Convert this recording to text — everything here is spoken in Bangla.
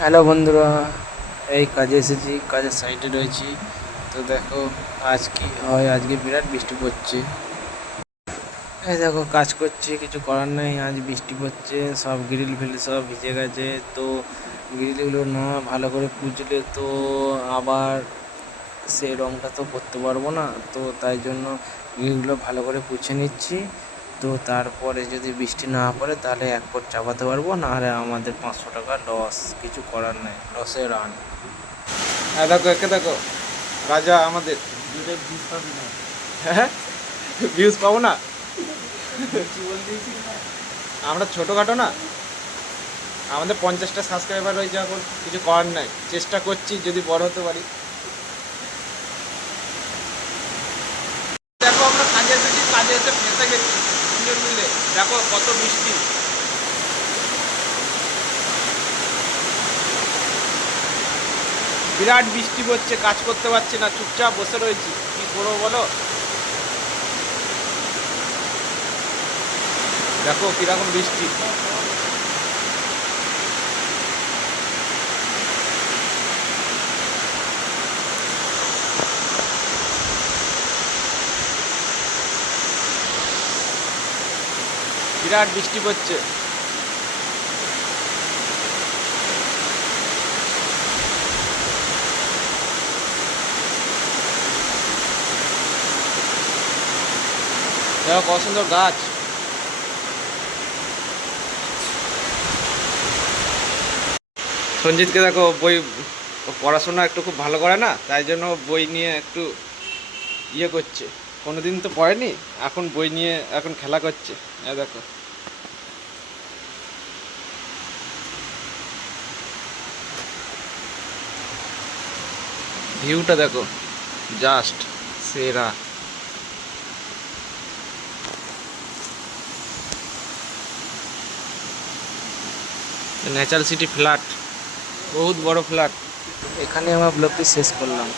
হ্যালো বন্ধুরা, এই কাজে এসেছি, কাজের সাইডে রয়েছি। তো দেখো আজ কি হয়, আজকে বিরাট বৃষ্টি পড়ছে। এই দেখো কাজ করছি, কিছু করার নেই, আজ বৃষ্টি পড়ছে, সব গ্রিল ফিল সব ভিজে গেছে। তো গ্রিলগুলো না ভালো করে পুছলে তো আবার সেই রঙটা তো করতে পারবো না। তো তাই জন্য গ্রিলগুলো ভালো করে পুছে নিচ্ছি। তো তারপরে যদি বৃষ্টি না পড়ে তাহলে এক ফুট চাপাতে পারবো, নাহলে আমাদের 500 টাকা লস, কিছু করার নেই, লসে রান। হ্যাঁ দেখো, একে দেখো, রাজা আমাদের। হ্যাঁ, ভিউজ পাবো না, আমরা ছোটোখাটো না, আমাদের 50টা সাবস্ক্রাইবার হয়েছে এখন, কিছু করার নাই, চেষ্টা করছি যদি বড় হতে পারি। দেখো আমরা কাজে এসেছি, কাজে এসে ফেঁসে গেছি তিনজন মিলে। দেখো কত বৃষ্টি, বিরাট বৃষ্টি পড়ছে, কাজ করতে পারছি না, চুপচাপ বসে রয়েছি, কি করবো বলো। দেখো কিরকম বৃষ্টি, বিরাট বৃষ্টি পড়ছে। দেখো কত সুন্দর গাছ। সঞ্জিতকে দেখো, বই পড়াশোনা একটু খুব ভালো করে না, তাই জন্য বই নিয়ে একটু ইয়ে করছে। কোনোদিন তো পড়েনি, এখন বই নিয়ে এখন খেলা করছে। দেখো ভিউটা দেখো, জাস্ট সেরা। ন্যাচারাল সিটি ফ্ল্যাট, বহুত বড় ফ্ল্যাট। এখানে আমার ব্লগটি শেষ করলাম।